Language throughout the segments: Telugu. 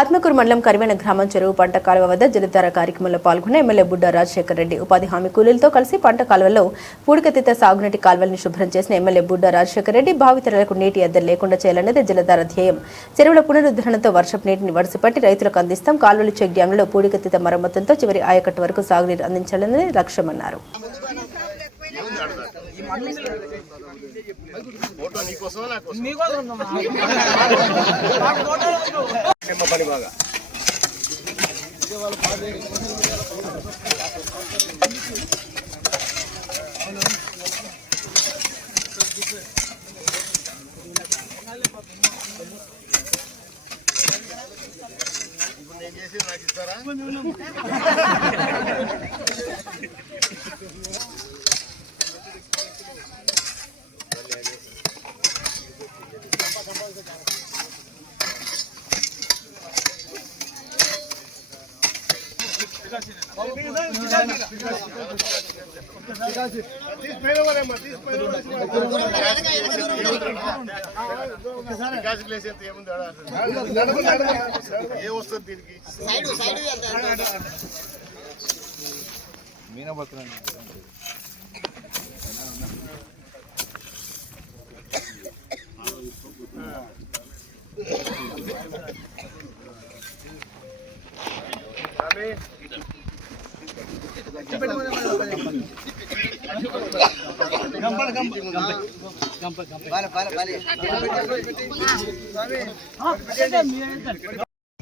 ఆత్మకూరు మండలం కరివేన గ్రామం చెరువు పంట కాలువ వద్ద జలధార కార్యక్రమంలో పాల్గొన్న ఎమ్మెల్యే బుడ్డా రాజశేఖర్ రెడ్డి ఉపాధి హామీ కూలీలతో కలిసి పంట కాలువల్లో పూడికతీత సాగునీటి కాలువల్ని శుభ్రం చేసిన ఎమ్మెల్యే బుడ్డా రాజశేఖర్ రెడ్డి భావితరాలకు నీటి ఎద్దరు లేకుండా చేయాలనేది జలధార ధ్యేయం. చెరువుల పునరుద్ధరణతో వర్షపు నీటిని వడిసిపట్టి రైతులకు అందిస్తాం. కాలువలు చెక్ డ్యాంలలో పూడికతీత మరమ్మతులతో చివరి ఆయకట్టు వరకు సాగునీరు అందించాలనేది లక్ష్యమన్నారు.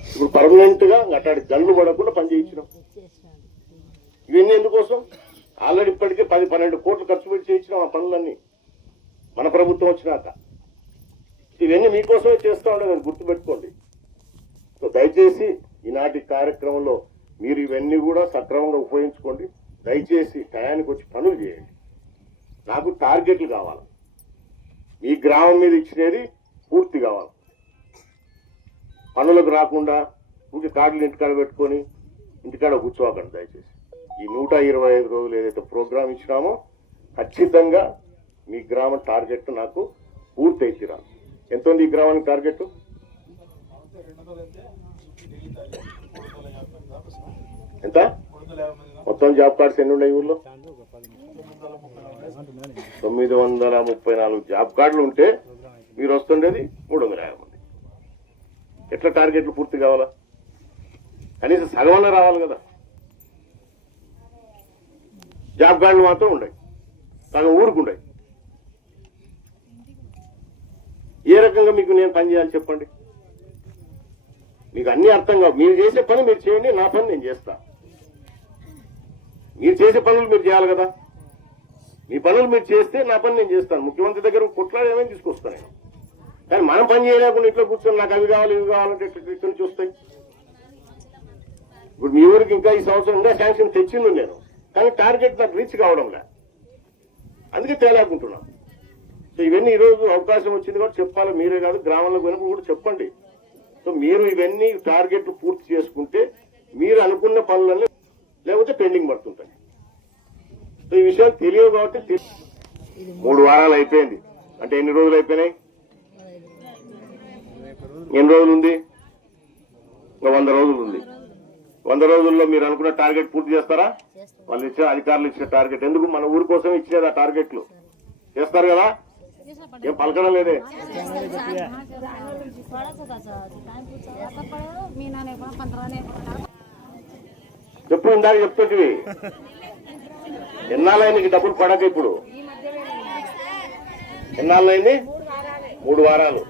ఇప్పుడు పర్మనెంట్ గా అట్లాంటి జల్లు పడకుండా పనిచేయించినాం. ఇవన్నీ ఎందుకోసం? ఆల్రెడీ ఇప్పటికే 10-12 కోట్లు ఖర్చు పెట్టి చేయించినాం ఆ పనులన్నీ మన ప్రభుత్వం వచ్చినాక. ఇవన్నీ మీకోసమే చేస్తా ఉండదు, గుర్తుపెట్టుకోండి. సో దయచేసి ఈనాటి కార్యక్రమంలో మీరు ఇవన్నీ కూడా సక్రమంగా ఉపయోగించుకోండి. దయచేసి టయానికి వచ్చి పనులు చేయండి. నాకు టార్గెట్లు కావాలి. ఈ గ్రామం మీద ఇచ్చినది పూర్తి కావాలి. పనులకు రాకుండా ఇంటి కార్డులు ఇంటికాడ పెట్టుకొని ఇంటికాడ కూర్చోకండి దయచేసి. ఈ 125 రోజులు ఏదైతే ప్రోగ్రాం ఇచ్చినామో ఖచ్చితంగా మీ గ్రామం టార్గెట్ నాకు పూర్తి అయితేరాలి. ఎంత ఉంది ఈ గ్రామానికి టార్గెట్? ఎంత? మొత్తం జాబ్ కార్డ్స్ ఎన్ని ఉన్నాయి ఊళ్ళో? 934 జాబ్ కార్డులు ఉంటే మీరు వస్తుండేది 350 మంది. ఎట్లా టార్గెట్లు పూర్తి కావాలా? కనీసం సగవన్న రావాలి కదా. జాబ్ కార్డులు మాత్రం ఉన్నాయి, సగం ఊరుకుంటాయి. ఏ రకంగా మీకు నేను పని చేయాలి చెప్పండి? మీకు అన్ని అర్థం కావు. మీరు చేసే పని మీరు చేయండి, నా పని నేను చేస్తా. మీరు చేసే పనులు మీరు చేయాలి కదా. మీ పనులు మీరు చేస్తే నా పని నేను చేస్తాను. ముఖ్యమంత్రి దగ్గర కొట్లాడి ఏమైనా తీసుకొస్తాను నేను. కానీ మనం పని చేయలేకుండా ఇట్లా కూర్చొని నాకు అవి కావాలి ఇవి కావాలంటే ఇక్కడి నుంచి వస్తాయి. ఇప్పుడు మీ ఊరికి ఇంకా ఈ సంవత్సరం ఇంకా శాంక్షన్ తెచ్చిండు నేను, కానీ టార్గెట్ నాకు రీచ్ కావడంలే, అందుకే తేలాకుంటున్నాం. సో ఇవన్నీ ఈరోజు అవకాశం వచ్చింది కాబట్టి చెప్పాలి. మీరే కాదు, గ్రామంలోకి వెళ్ళినప్పుడు కూడా చెప్పండి. సో మీరు ఇవన్నీ టార్గెట్లు పూర్తి చేసుకుంటే మీరు అనుకున్న పనులన్నీ లేకపోతే పెండింగ్ పడుతుంటాయి. సో ఈ విషయాలు తెలియవు కాబట్టి 3 వారాలు అయిపోయింది అంటే ఎన్ని రోజులు అయిపోయినాయి? ఎన్ని రోజులు ఉంది? ఇంకా 100 రోజులు ఉంది. 100 రోజుల్లో మీరు అనుకున్న టార్గెట్ పూర్తి చేస్తారా? వాళ్ళు ఇచ్చిన అధికారులు ఇచ్చిన టార్గెట్ ఎందుకు? మన ఊరి కోసం ఇచ్చినది ఆ టార్గెట్లు చేస్తారు కదా. ఏం పలకడం లేదే. చెప్పు, ఇందాక చెప్తుంది. ఎన్నాళ్ళైంది డబ్బులు పడక? ఇప్పుడు ఎన్నాళ్ళైంది? 3 వారాలు.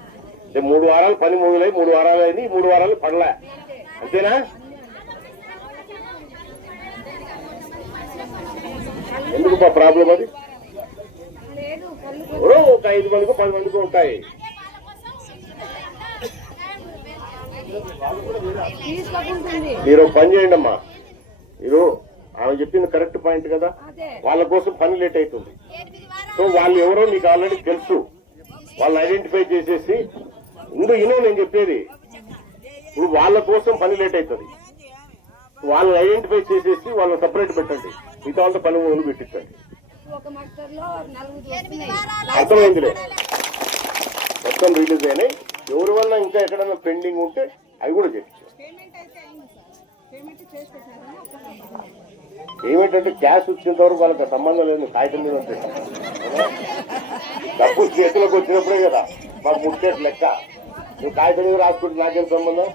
3 వారాలు పని మొదలై 3 వారాలు అయింది. 3 వారాలు పడలే, అంతేనా? ఎందుకు ప్రాబ్లం అది? ఒక 5 మందికో 10 మందికో ఉంటాయి. మీరు పని చేయండి అమ్మా. మీరు ఆమె చెప్పింది కరెక్ట్ పాయింట్ కదా. వాళ్ళ కోసం పని లేట్ అవుతుంది. సో వాళ్ళు ఎవరో మీకు ఆల్రెడీ తెలుసు. వాళ్ళని ఐడెంటిఫై చేసేసి నేను చెప్పేది ఇప్పుడు వాళ్ళ కోసం పని లేట్ అవుతుంది. వాళ్ళని ఐడెంటిఫై చేసేసి వాళ్ళని సపరేట్ పెట్టండి, మిగతా వాళ్ళతో పని మొదలు పెట్టించండి. అర్థమైందిలే, మొత్తం రిలీజ్ అయినాయి. ఎవరి వల్ల ఇంకా ఎక్కడైనా పెండింగ్ ఉంటే అవి కూడా చేయించారు. ఏమిటంటే క్యాష్ వచ్చేంత వరకు వాళ్ళకి సంబంధం లేదు, కాగితం మీద వచ్చే డబ్బు చేతిలోకి వచ్చినప్పుడే కదా మాకు ముట్టేట్ లెక్క. నువ్వు కాగితం మీద రాసుకుంటే నాకేం సంబంధం,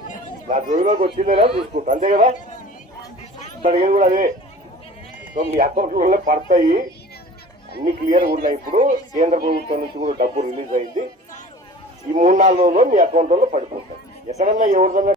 నా జోబులోకి వచ్చిందేనా చూసుకుంటా, అంతే కదా. అడిగేది కూడా అదే. సో మీ అకౌంట్లలో పడతాయి, అన్ని క్లియర్గా ఉన్నాయి. ఇప్పుడు కేంద్ర ప్రభుత్వం నుంచి కూడా డబ్బు రిలీజ్ అయింది, ఈ 3-4 రోజుల్లో మీ అకౌంట్లో పడిపోతాయి. ఎక్కడన్నా ఎవరిదన్నా